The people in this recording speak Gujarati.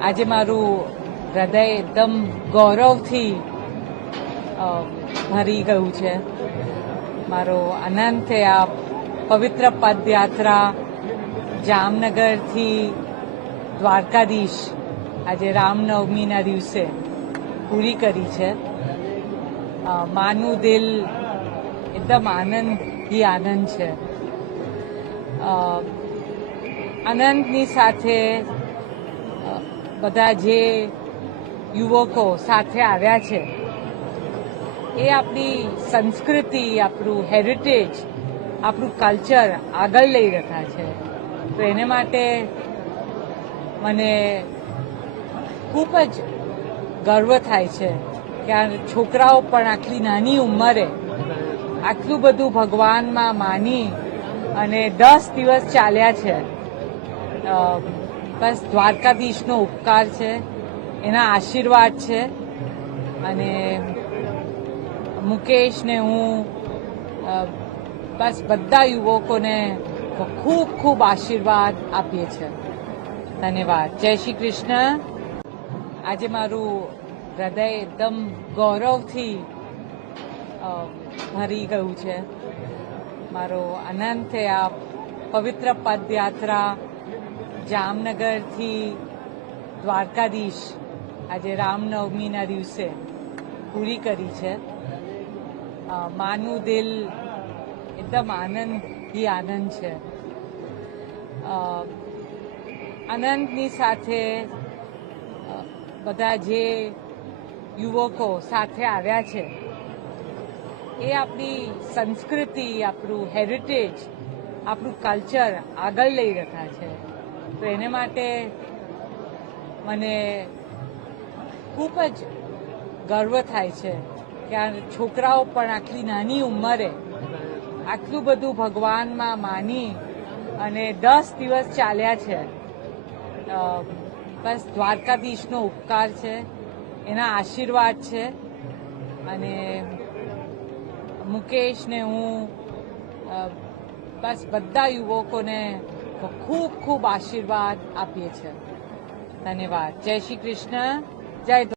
આજે મારું હૃદય એકદમ ગૌરવથી ભરી ગયું છે. મારો આનંદ છે આ પવિત્ર પદયાત્રા જામનગરથી દ્વારકાધીશ આજે રામનવમીના દિવસે પૂરી કરી છે. માનું દિલ એકદમ આનંદથી આનંદ છે. આનંદની સાથે બધા જે યુવકો સાથે આવ્યા છે એ આપણી સંસ્કૃતિ, આપણું હેરિટેજ, આપણું કલ્ચર આગળ લઈ રહ્યા છે. તો એને માટે મને ખૂબ જ ગર્વ થાય છે કે આ છોકરાઓ પણ આટલી નાની ઉંમરે આટલું બધું ભગવાનમાં માની અને 10 દિવસ ચાલ્યા છે. બસ દ્વારકાધીશનો ઉપકાર છે, એના આશીર્વાદ છે. અને મુકેશને હું બસ બધા યુવકોને ખૂબ ખૂબ આશીર્વાદ આપીએ છીએ. ધન્યવાદ. જય શ્રી કૃષ્ણ. આજે મારું હૃદય એકદમ ગૌરવથી ભરી ગયું છે. મારો આનંદ છે આ પવિત્ર પદયાત્રા જામનગરથી દ્વારકાધીશ આજે રામનવમીના દિવસે પૂરી કરી છે. માનું દિલ એકદમ આનંદથી આનંદ છે. આનંદની સાથે બધા જે યુવકો સાથે આવ્યા છે એ આપણી સંસ્કૃતિ, આપણું હેરિટેજ, આપણું કલ્ચર આગળ લઈ રહ્યા છે. તો એને માટે મને ખૂબ જ ગર્વ થાય છે કે આ છોકરાઓ પણ આટલી નાની ઉંમરે આટલું બધું ભગવાનમાં માની અને 10 દિવસ ચાલ્યા છે. બસ દ્વારકાધીશનો ઉપકાર છે, એના આશીર્વાદ છે. અને મુકેશને હું બસ બધા યુવકોને ખૂબ ખૂબ આશીર્વાદ આપીએ છીએ. ધન્યવાદ. જય શ્રી કૃષ્ણ. જય